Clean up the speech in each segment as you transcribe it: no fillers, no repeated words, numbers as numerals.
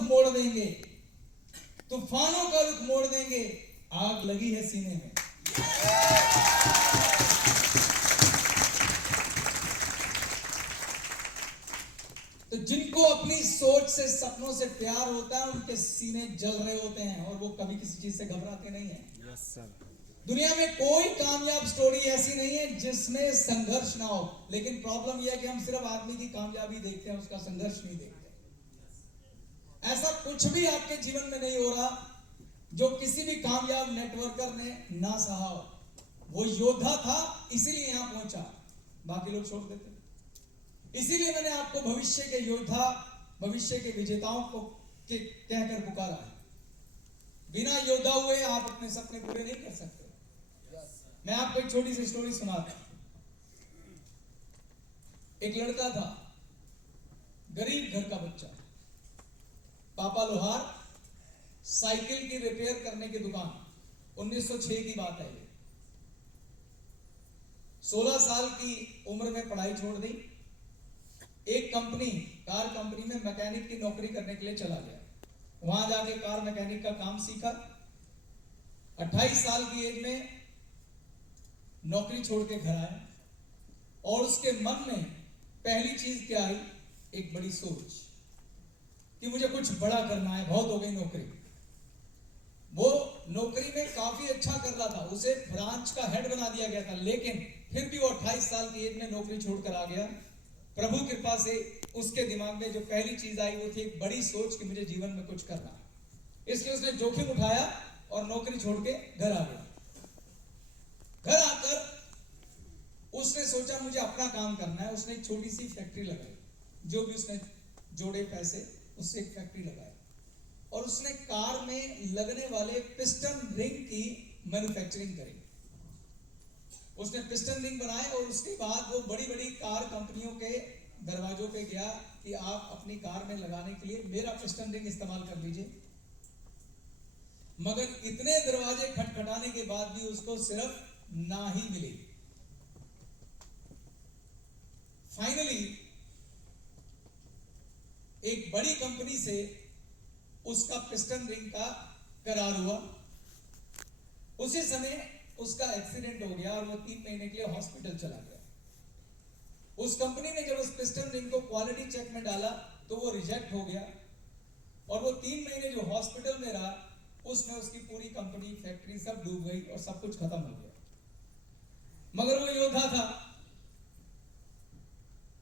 रुख मोड़ देंगे, तूफानों का रुख मोड़ देंगे, आग लगी है सीने में। तो जिनको अपनी सोच से, सपनों से प्यार होता है, उनके सीने जल रहे होते हैं और वो कभी किसी चीज से घबराते नहीं है। Yes sir. दुनिया में कोई कामयाब स्टोरी ऐसी नहीं है जिसमें संघर्ष ना हो, लेकिन प्रॉब्लम यह है कि हम सिर्फ आदमी की कामयाबी देखते हैं, उसका संघर्ष नहीं देखते। ऐसा कुछ भी आपके जीवन में नहीं हो रहा जो किसी भी कामयाब नेटवर्कर ने ना सहा हो। वो योद्धा था इसीलिए यहां पहुंचा, बाकी लोग छोड़ देते। इसीलिए मैंने आपको भविष्य के योद्धा, भविष्य के विजेताओं को कहकर पुकारा है। बिना योद्धा हुए आप अपने सपने पूरे नहीं कर सकते। मैं आपको एक छोटी सी स्टोरी सुनाता हूं। एक लड़का था, गरीब घर का बच्चा, पापा लोहार, साइकिल की रिपेयर करने की दुकान। 1906 की बात है ये। 16 साल की उम्र में पढ़ाई छोड़ दी, एक कंपनी, कार कंपनी में मैकेनिक की नौकरी करने के लिए चला गया। वहां जाके कार मैकेनिक का काम सीखा। 28 साल की एज में नौकरी छोड़ के घर आया और उसके मन में पहली चीज क्या आई? एक बड़ी सोच कि मुझे कुछ बड़ा करना है, बहुत हो गई नौकरी। वो नौकरी में काफी अच्छा कर रहा था, उसे ब्रांच का हेड बना दिया गया था, लेकिन फिर भी वो 28 साल की एज में नौकरी छोड़कर आ गया। प्रभु कृपा से उसके दिमाग में जो पहली चीज आई वो थी एक बड़ी सोच कि मुझे जीवन में कुछ करना है। इसलिए उसने जोखिम उठाया और नौकरी छोड़ के घर आ गया। घर आकर उसने सोचा मुझे अपना काम करना है। उसने एक छोटी सी फैक्ट्री लगाई, जो भी उसने जोड़े पैसे उससे एक फैक्ट्री लगाई और उसने कार में लगने वाले पिस्टन रिंग की मैन्युफैक्चरिंग करी। उसने पिस्टन रिंग बनाए और उसके बाद वो बड़ी बड़ी कार कंपनियों के दरवाजों पे गया कि आप अपनी कार में लगाने के लिए मेरा पिस्टन रिंग इस्तेमाल कर लीजिए। मगर इतने दरवाजे खटखटाने के बाद भी उसको सिर्फ ना ही मिली। फाइनली एक बड़ी कंपनी से उसका पिस्टन रिंग का करार हुआ। उसी समय उसका एक्सीडेंट हो गया और वो 3 महीने के लिए हॉस्पिटल चला गया। उस कंपनी ने जब उस पिस्टन रिंग को क्वालिटी चेक में डाला तो वो रिजेक्ट हो गया और वो 3 महीने जो हॉस्पिटल में रहा उसमें उसकी पूरी कंपनी, फैक्ट्री सब डूब गई और सब कुछ खत्म हो गया। मगर वो योद्धा था,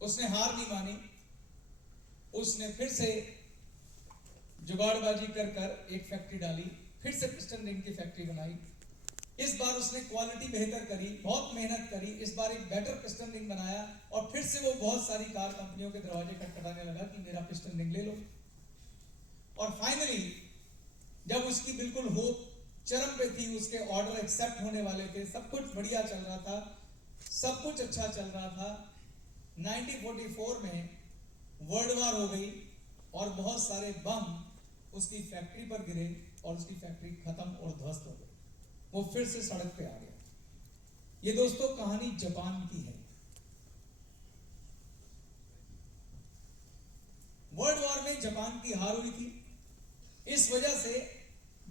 उसने हार नहीं मानी। उसने फिर से जुगाड़बाजी कर कर एक फैक्ट्री डाली, फिर से पिस्टन रिंग की फैक्ट्री बनाई। इस बार उसने क्वालिटी बेहतर करी, बहुत मेहनत करी। इस बार एक बेटर पिस्टन रिंग बनाया और फिर से वो बहुत सारी कार कंपनियों के दरवाजे खटखटाने लगा कि मेरा पिस्टन रिंग ले लो। और फाइनली जब उसकी बिल्कुल होप चरम पे थी, उसके ऑर्डर एक्सेप्ट होने वाले थे, सब कुछ बढ़िया चल रहा था, सब कुछ अच्छा चल रहा था, 1944 में वर्ल्ड वॉर हो गई और बहुत सारे बम उसकी फैक्ट्री पर गिरे और उसकी फैक्ट्री खत्म और ध्वस्त हो गई। वो फिर से सड़क पे आ गया। ये दोस्तों कहानी जापान की है। वर्ल्ड वॉर में जापान की हार हुई थी। इस वजह से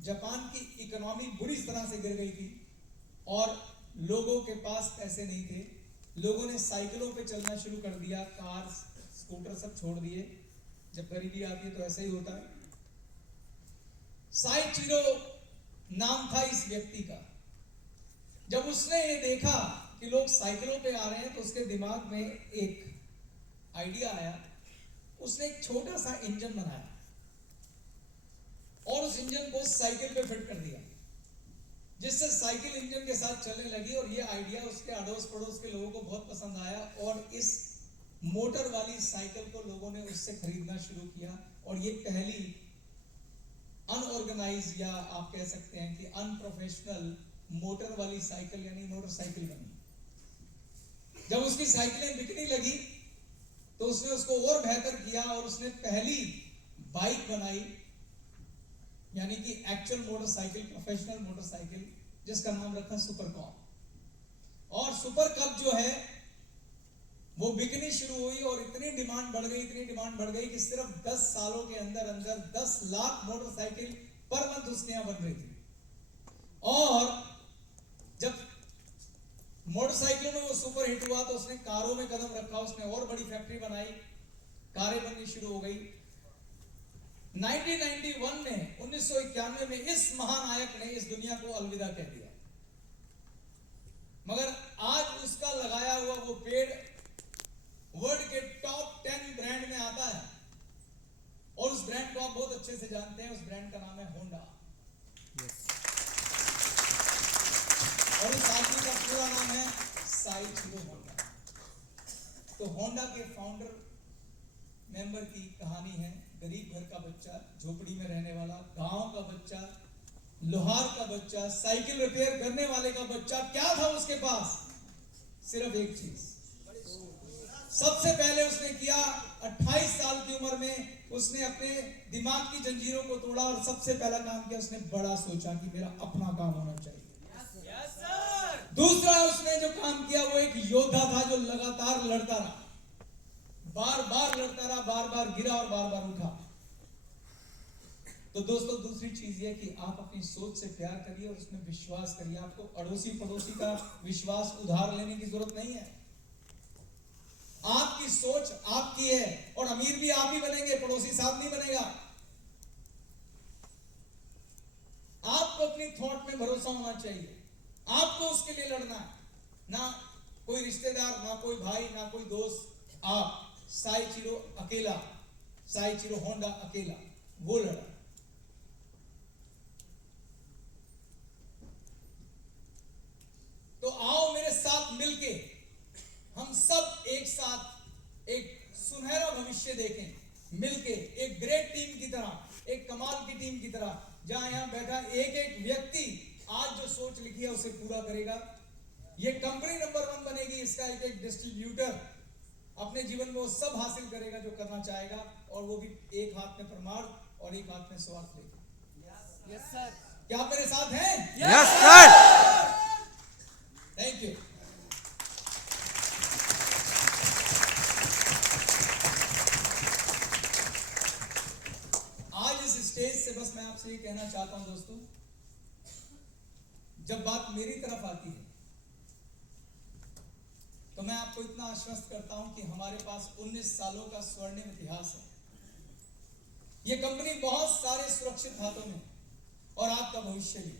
जापान की इकोनॉमी बुरी तरह से गिर गई थी और लोगों के पास पैसे नहीं थे। लोगों ने साइकिलों पे चलना शुरू कर दिया, कार स्कूटर सब छोड़ दिए। जब गरीबी आती है तो ऐसा ही होता है। साइचिरो नाम था इस व्यक्ति का। जब उसने ये देखा कि लोग साइकिलों पे आ रहे हैं तो उसके दिमाग में एक आइडिया आया। उसने एक छोटा सा इंजन बनाया और उस इंजन को साइकिल पे फिट कर दिया, जिससे साइकिल इंजन के साथ चलने लगी। और ये आइडिया उसके अड़ोस पड़ोस के लोगों को बहुत पसंद आया और इस मोटर वाली साइकिल को लोगों ने उससे खरीदना शुरू किया और ये पहली अनऑर्गेनाइज या आप कह सकते हैं कि अनप्रोफेशनल मोटर वाली साइकिल यानी मोटरसाइकिल बनी। जब उसकी साइकिलें बिकने लगी तो उसने उसको और बेहतर किया और उसने पहली बाइक बनाई, यानी कि एक्चुअल मोटरसाइकिल, प्रोफेशनल मोटरसाइकिल, जिसका नाम रखा सुपर कप। और सुपर कप जो है वो बिकनी शुरू हुई और इतनी डिमांड बढ़ गई कि सिर्फ 10 सालों के अंदर अंदर 10 लाख मोटरसाइकिल पर मंथ उसके यहां बन रही थी। और जब मोटरसाइकिलों में वो सुपर हिट हुआ तो उसने कारों में कदम रखा, उसने और बड़ी फैक्ट्री बनाई, कारें बननी शुरू हो गई। 1991 में 1991 में इस महानायक ने इस दुनिया को अलविदा कह दिया, मगर आज उसका लगाया हुआ वो पेड़ वर्ल्ड के टॉप 10 ब्रांड में आता है। और उस ब्रांड को आप बहुत अच्छे से जानते हैं, उस ब्रांड का नाम है होंडा। और उस आदमी का पूरा नाम है साइचिरो होंडा। तो होंडा के फाउंडर मेंबर की कहानी है। गरीब घर का बच्चा, झोपड़ी में रहने वाला, गांव का बच्चा, लोहार का बच्चा, साइकिल रिपेयर करने वाले का बच्चा। क्या था उसके पास? सिर्फ एक चीज। सबसे पहले उसने किया, 28 साल की उम्र में उसने अपने दिमाग की जंजीरों को तोड़ा और सबसे पहला काम किया, उसने बड़ा सोचा कि मेरा अपना काम होना चाहिए। दूसरा उसने जो काम किया वो एक योद्धा था जो लगातार लड़ता रहा, बार बार लड़ता रहा, बार बार गिरा और बार बार उठा। तो दोस्तों दूसरी चीज ये कि आप अपनी सोच से प्यार करिए और उसमें विश्वास करिए। आपको अड़ोसी पड़ोसी का विश्वास उधार लेने की जरूरत नहीं है। आपकी सोच आपकी है और अमीर भी आप ही बनेंगे, पड़ोसी साथ नहीं बनेगा। आपको अपनी थॉट में भरोसा होना चाहिए, आपको उसके लिए लड़ना है। ना कोई रिश्तेदार, ना कोई भाई, ना कोई दोस्त। आप साइचिरो अकेला, साइचिरो होंडा अकेला, वो लड़ा। तो आओ मेरे साथ मिलके हम सब एक साथ एक सुनहरा भविष्य देखें, मिलके एक ग्रेट टीम की तरह, एक कमाल की टीम की तरह, जहां यहां बैठा एक एक व्यक्ति आज जो सोच लिखी है उसे पूरा करेगा। ये कंपनी नंबर 1 बनेगी। इसका एक एक डिस्ट्रीब्यूटर अपने जीवन में वो सब हासिल करेगा जो करना चाहेगा, और वो भी एक हाथ में परमार्थ और एक हाथ में स्वार्थ लेकर। Yes sir. क्या आप मेरे साथ हैं? Yes sir. Thank you. आज इस स्टेज से बस मैं आपसे ये कहना चाहता हूं दोस्तों, जब बात मेरी तरफ आती है तो मैं आपको इतना आश्वस्त करता हूं कि हमारे पास 19 सालों का स्वर्णिम इतिहास है। यह कंपनी बहुत सारे सुरक्षित हाथों में और आपका भविष्य भी।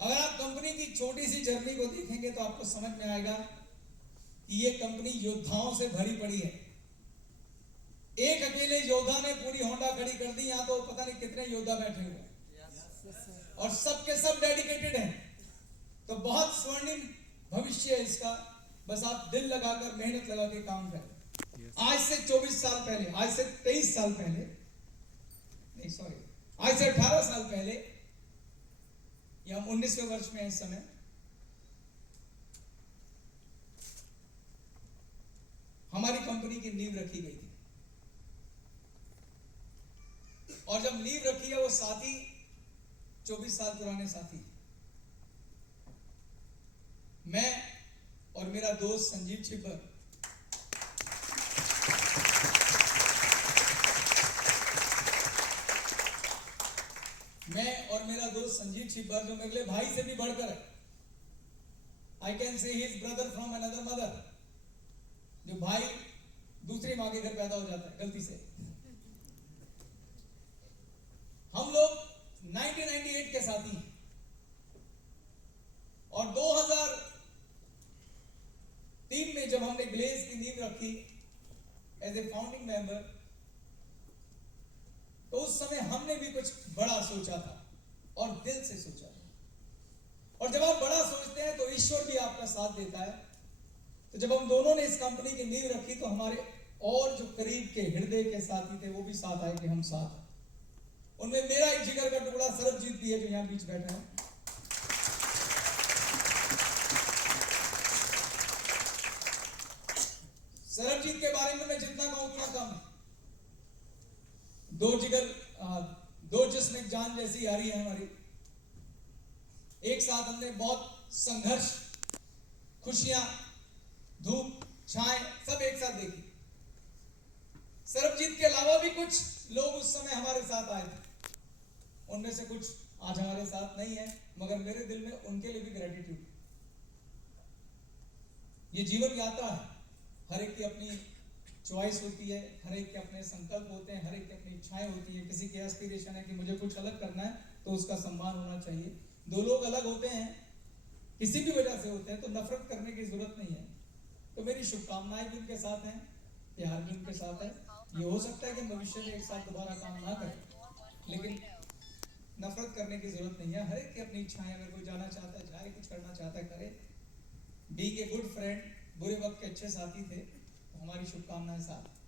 अगर आप कंपनी की छोटी सी जर्नी को देखेंगे तो आपको समझ में आएगा कि यह कंपनी योद्धाओं से भरी पड़ी है। एक अकेले योद्धा ने पूरी होंडा खड़ी कर दी, यहां तो पता नहीं कितने योद्धा बैठे हुए हैं और सबके सब डेडिकेटेड हैं। तो बहुत स्वर्णिम भविष्य है इसका। बस आप दिल लगाकर, मेहनत लगा के काम करें। आज से 24 साल पहले, आज से 23 साल पहले, नहीं सॉरी, आज से 18 साल पहले, या हम 19वें वर्ष में हैं इस समय, हमारी कंपनी की नींव रखी गई थी। और जब नींव रखी है वो साथी 24 साल पुराने साथी, मैं और मेरा दोस्त संजीव छिब्बर, मैं और मेरा दोस्त संजीव छिब्बर, जो मेरे लिए भाई से भी बढ़कर है। I can say he is brother from another mother. जो भाई दूसरी माँ के घर पैदा हो जाता है गलती से। हम लोग 1998 के साथी हैं और 2003 में जब हमने ग्लेज की नींव रखी एज ए फाउंडिंग मेंबर, तो उस समय हमने भी कुछ बड़ा सोचा था और दिल से सोचा था। और जब आप बड़ा सोचते हैं तो ईश्वर भी आपका साथ देता है। तो जब हम दोनों ने इस कंपनी की नींव रखी तो हमारे और जो करीब के हृदय के साथी थे वो भी साथ आए कि हम साथ हैं। उनमें मेरा एक जिगर का टुकड़ा सरबजीत भी है जो यहां बीच बैठा है। सरबजीत के बारे में मैं जितना कहूं उतना कम है। दो जिस्म एक जान जैसी यारी है हमारी। एक साथ हमने बहुत संघर्ष, खुशियां, धूप छाए सब एक साथ देखी। सरबजीत के अलावा भी कुछ लोग उस समय हमारे साथ आए थे, उनमें से कुछ आज हमारे साथ नहीं है, मगर मेरे दिल में उनके लिए भी ग्रेटिट्यूड। ये जीवन यात्रा है, हर एक की अपनी चॉइस होती है, हर एक के अपने संकल्प होते हैं, हर एक की अपनी इच्छाएं होती हैं। किसी की एस्पिरेशन है कि मुझे कुछ अलग करना है, तो उसका सम्मान होना चाहिए। दो लोग अलग होते हैं, किसी भी वजह से होते हैं, तो नफरत करने की जरूरत नहीं है। तो मेरी शुभकामनाएं भी उनके साथ हैं, प्यार भी उनके साथ है। ये हो सकता है कि भविष्य में एक साथ दोबारा काम ना करें, लेकिन नफरत करने की जरूरत नहीं है। हर एक की अपनी इच्छाएं, अगर कोई जाना चाहता है जाए, कुछ करना चाहता है करे। बीइंग ए गुड फ्रेंड, बुरे वक्त के अच्छे साथी थे, तो हमारी शुभकामनाएं साथ।